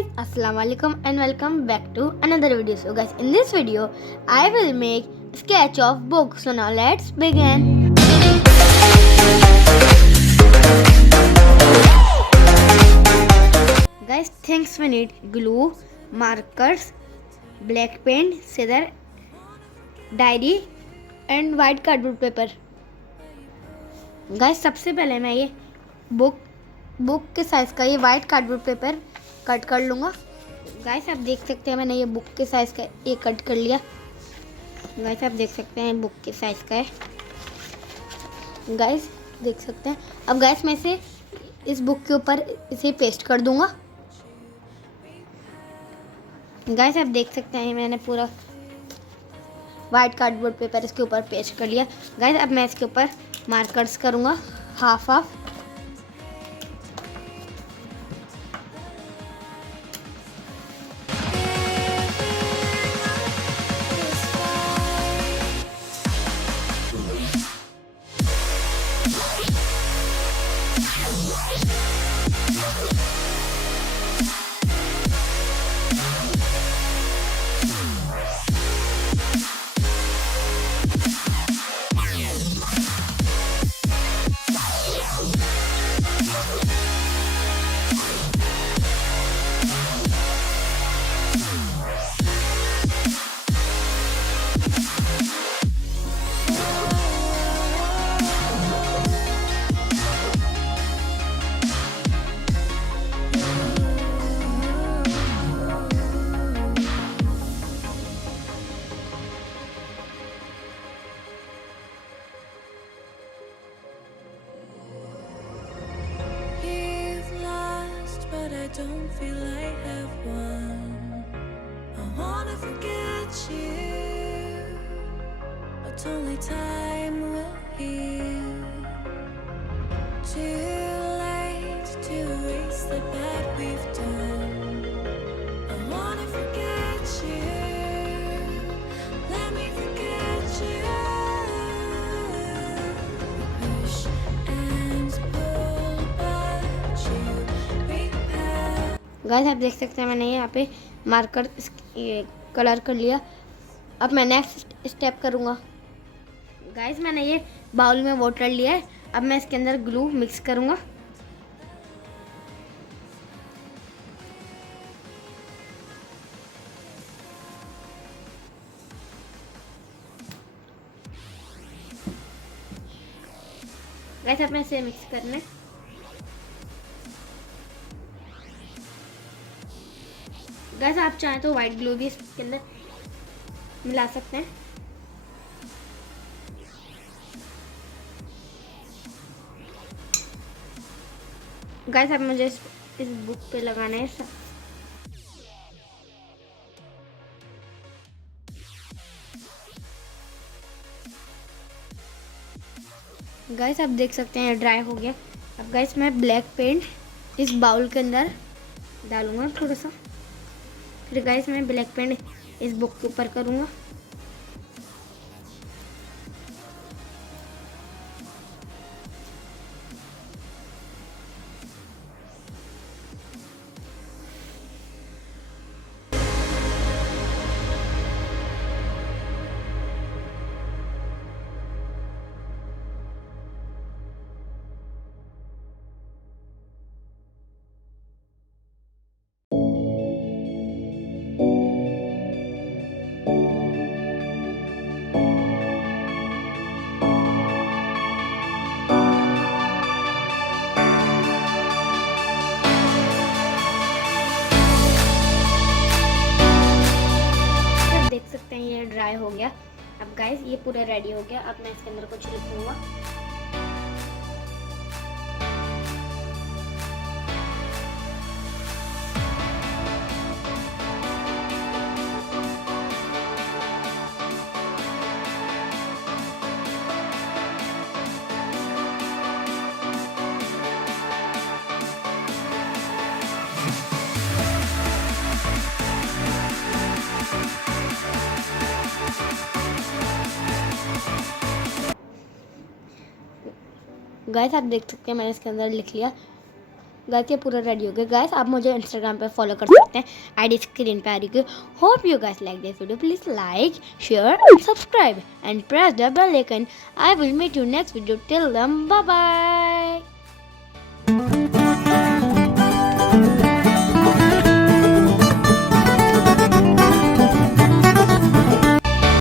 guys, assalamu alaikum and welcome back to another video. So guys, in this video I will make sketch of book. So now let's begin. Guys, things we need: glue, markers, black paint, scissor, diary and white cardboard paper. Guys सबसे पहले मैं ये बुक के साइज़ का ये white cardboard paper cut कर लूँगा. गाइस आप देख सकते हैं मैंने ये बुक के साइज़ का ये कट कर लिया. गाइस आप देख सकते हैं बुक के साइज़ का है. गाइस देख सकते हैं. अब गाइस मैं इसे इस बुक के ऊपर इसे पेस्ट कर दूँगा. गाइस आप देख सकते हैं मैंने पूरा वाइट कार्डबोर्ड पेपर इसके ऊपर पेस्ट कर लिया. गाइस अब मैं इसके ऊपर मार्कर्स करूँगा half. Don't feel I have one. I wanna forget you, but only time will heal. Too late to erase the bad we've done. I wanna forget you. Let me forget you. Push and pull, but you repel. Guys आप देख सकते हैं मैंने यहाँ पे मार्कर ये कलर कर लिया. अब मैं नेक्स्ट स्टेप करूँगा. गाइस मैंने ये बाउल में वाटर लिया है. अब मैं इसके अंदर ग्लू मिक्स करूँगा. गाइस अब मैं इसे मिक्स करने. गाइस आप चाहें तो वाइट ग्लू भी इसके अंदर मिला सकते हैं. गाइस अब मुझे इस बुक पे लगाना है. गाइस आप देख सकते हैं ड्राई हो गया. अब गाइस मैं ब्लैक पेंट इस बाउल के अंदर डालूंगा थोड़ा सा. फिर गाइस मैं ब्लैक पेंट इस बुक के ऊपर करूँगा. देख सकते हैं ये ड्राई हो गया. अब गाइस ये पूरा रेडी हो गया. अब मैं इसके अंदर कुछ लिखूंगा. गाइस आप देख सकते हैं मैंने इसके अंदर लिख लिया गाइस ये पूरा रेडी हो गया। गाइस आप मुझे इंस्टाग्राम पे फॉलो कर सकते हैं, आईडी स्क्रीन पे आ रही है। Hope you guys like this video, please like share and subscribe and press the bell icon. I will meet you next video, till then bye bye.